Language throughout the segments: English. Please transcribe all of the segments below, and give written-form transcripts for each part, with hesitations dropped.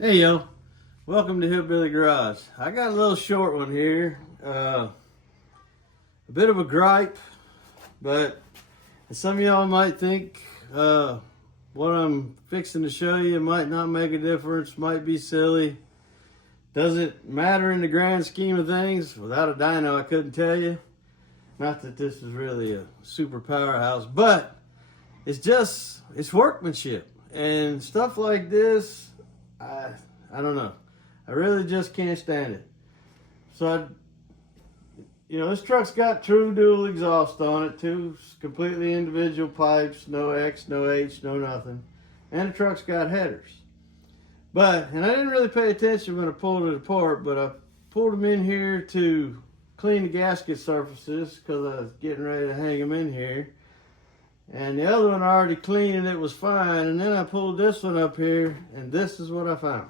Hey yo, welcome to Hillbilly Garage. I got a little short one here. A bit of a gripe, but some of y'all might think what I'm fixing to show you might not make a difference, might be silly. Does it matter in the grand scheme of things? Without a dyno, I couldn't tell you. Not that this is really a super powerhouse, but it's workmanship. And stuff like this, I don't know. I really just can't stand it. So, this truck's got true dual exhaust on it, two completely individual pipes, no X, no H, no nothing. And the truck's got headers. And I didn't really pay attention when I pulled it apart, but I pulled them in here to clean the gasket surfaces because I was getting ready to hang them in here. And the other one I already cleaned and it was fine. And then I pulled this one up here and this is what I found.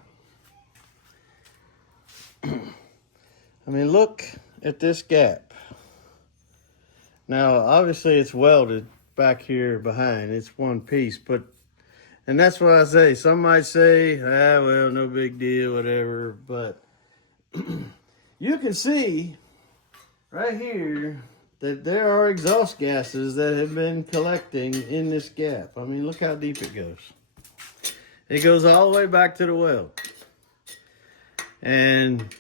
I mean, look at this gap. Now, obviously it's welded back here behind. It's one piece, and that's what I say. Some might say, well, no big deal, whatever. But you can see right here that there are exhaust gases that have been collecting in this gap. I mean, look how deep it goes. It goes all the way back to the weld. And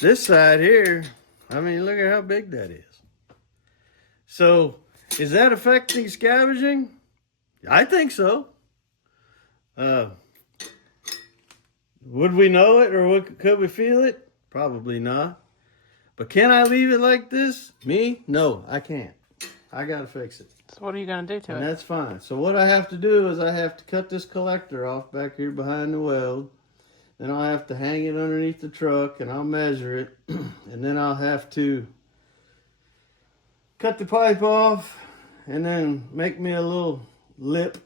this side here, I mean, look at how big that is. So, is that affecting scavenging? I think so. Would we know it or could we feel it? Probably not. But can I leave it like this? Me? No, I can't. I gotta fix it. So what are you gonna do to it? And that's fine. So what I have to do is I have to cut this collector off back here behind the weld. Then I'll have to hang it underneath the truck and I'll measure it. And then I'll have to cut the pipe off and then make me a little lip.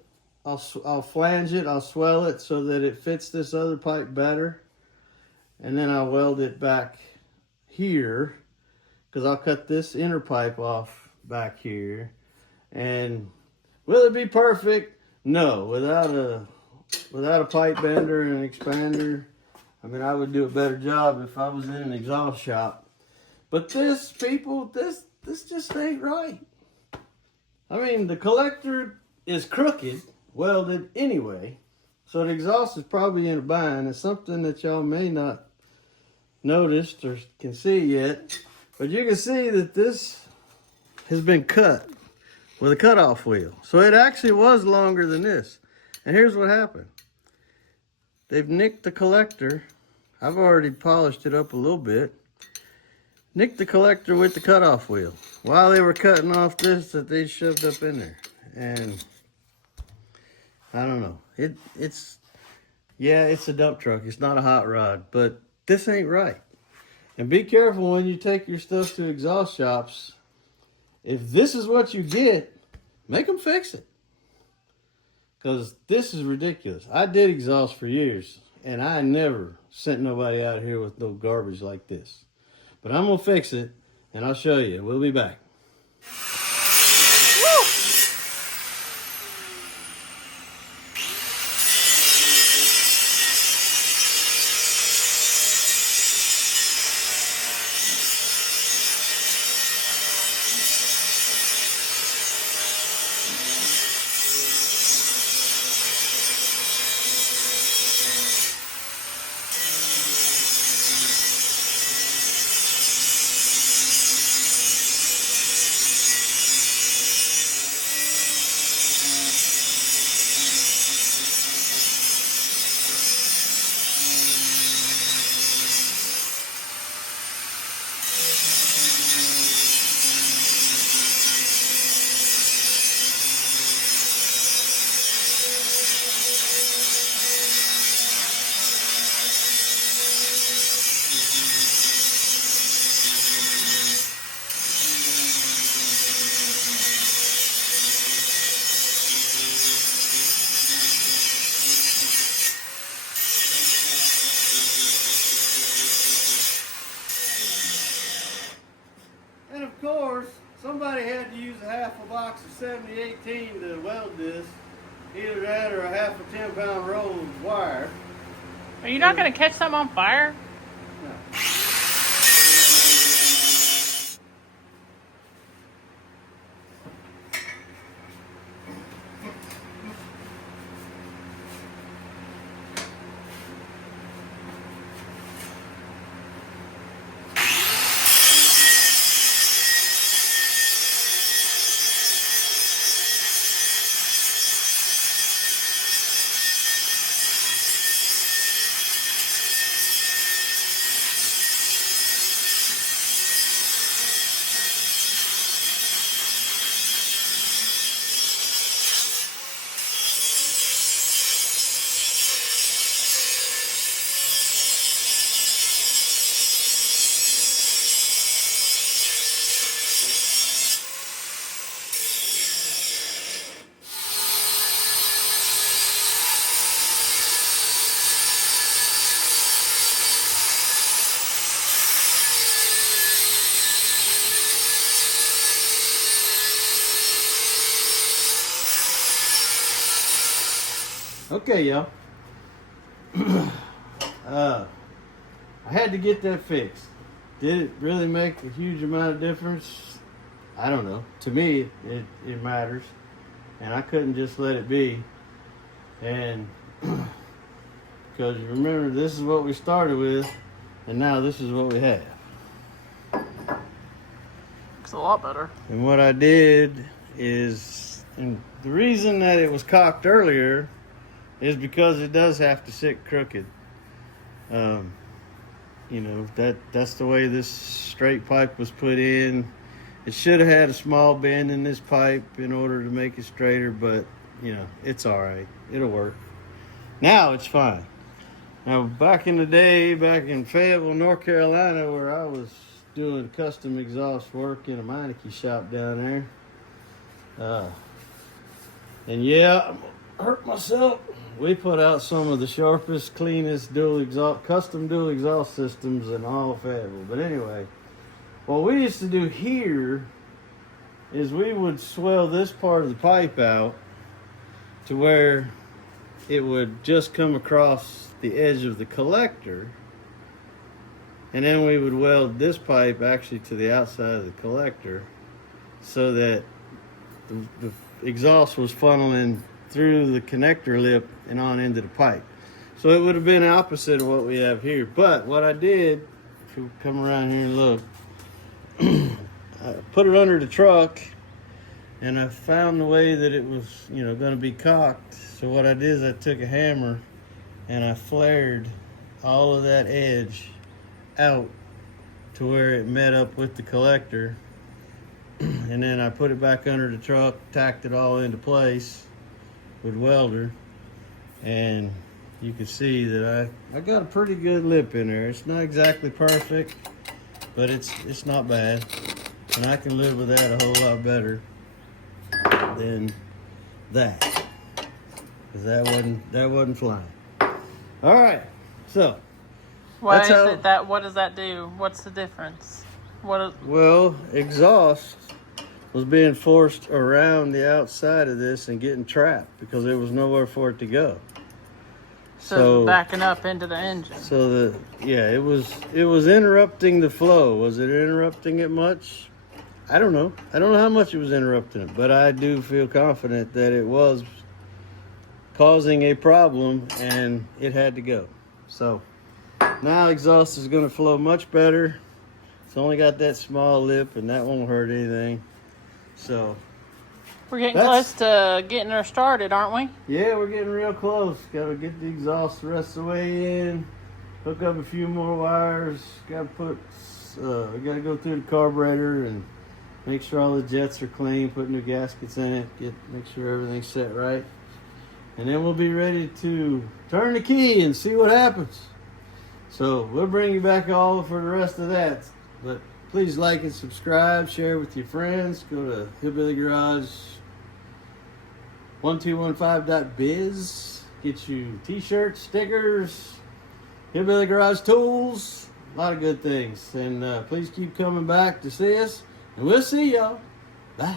I'll flange it, I'll swell it so that it fits this other pipe better. And then I'll weld it back here because I'll cut this inner pipe off back here. And will it be perfect? No, without a pipe bender and an expander. I mean, I would do a better job if I was in an exhaust shop. But this just ain't right. I mean, the collector is crooked, welded anyway, so the exhaust is probably in a bind. It's something that y'all may not noticed or can see yet, but you can see that this has been cut with a cutoff wheel. So it actually was longer than this. And here's what happened. They've nicked the collector. I've already polished it up a little bit. Nicked the collector with the cutoff wheel while they were cutting off this that they shoved up in there. And I don't know. It's a dump truck. It's not a hot rod, but this ain't right. And be careful when you take your stuff to exhaust shops. If this is what you get, make them fix it. Because this is ridiculous. I did exhaust for years, and I never sent nobody out here with no garbage like this. But I'm going to fix it, and I'll show you. We'll be back. And of course, somebody had to use a half a box of 7018 to weld this. Either that or a half a 10-pound roll of wire. Are you not going to catch something on fire? Okay, y'all. I had to get that fixed. Did it really make a huge amount of difference? I don't know. To me, it matters. And I couldn't just let it be. And because you remember, this is what we started with, and now this is what we have. Looks a lot better. And what I did is, and the reason that it was cocked earlier is because it does have to sit crooked. You know, that's the way this straight pipe was put in. It should have had a small bend in this pipe in order to make it straighter, but you know, it's all right. It'll work. Now it's fine. Now, back in the day, back in Fayetteville, North Carolina, where I was doing custom exhaust work in a Meineke shop down there, and yeah, I hurt myself. We put out some of the sharpest, cleanest custom dual exhaust systems in all of Fayetteville. But anyway, what we used to do here is we would swell this part of the pipe out to where it would just come across the edge of the collector, and then we would weld this pipe actually to the outside of the collector so that the exhaust was funneling through the connector lip and on into the pipe. So it would have been opposite of what we have here. But what I did, if you come around here and look, I put it under the truck, and I found the way that it was, you know, going to be cocked. So what I did is I took a hammer and I flared all of that edge out to where it met up with the collector, and then I put it back under the truck, tacked it all into place with welder, and you can see that I got a pretty good lip in there. It's not exactly perfect, but it's not bad, and I can live with that a whole lot better than that, because that wasn't flying. All right, so What does that do? What's the difference? Well, exhaust was being forced around the outside of this and getting trapped because there was nowhere for it to go. So backing up into the engine. So it was interrupting the flow. Was it interrupting it much? I don't know. I don't know how much it was interrupting it, but I do feel confident that it was causing a problem and it had to go. So now exhaust is going to flow much better. It's only got that small lip, and that won't hurt anything. So we're getting close to getting her started, aren't we? Yeah, we're getting real close. Got to get the exhaust the rest of the way in. Hook up a few more wires. Got to go through the carburetor and make sure all the jets are clean. Put new gaskets in it. Make sure everything's set right, and then we'll be ready to turn the key and see what happens. So we'll bring you back all for the rest of that. But please like and subscribe, share with your friends. Go to Hillbilly Garage 1215.biz. Get you t-shirts, stickers, Hillbilly Garage tools, a lot of good things. And please keep coming back to see us. And we'll see y'all. Bye.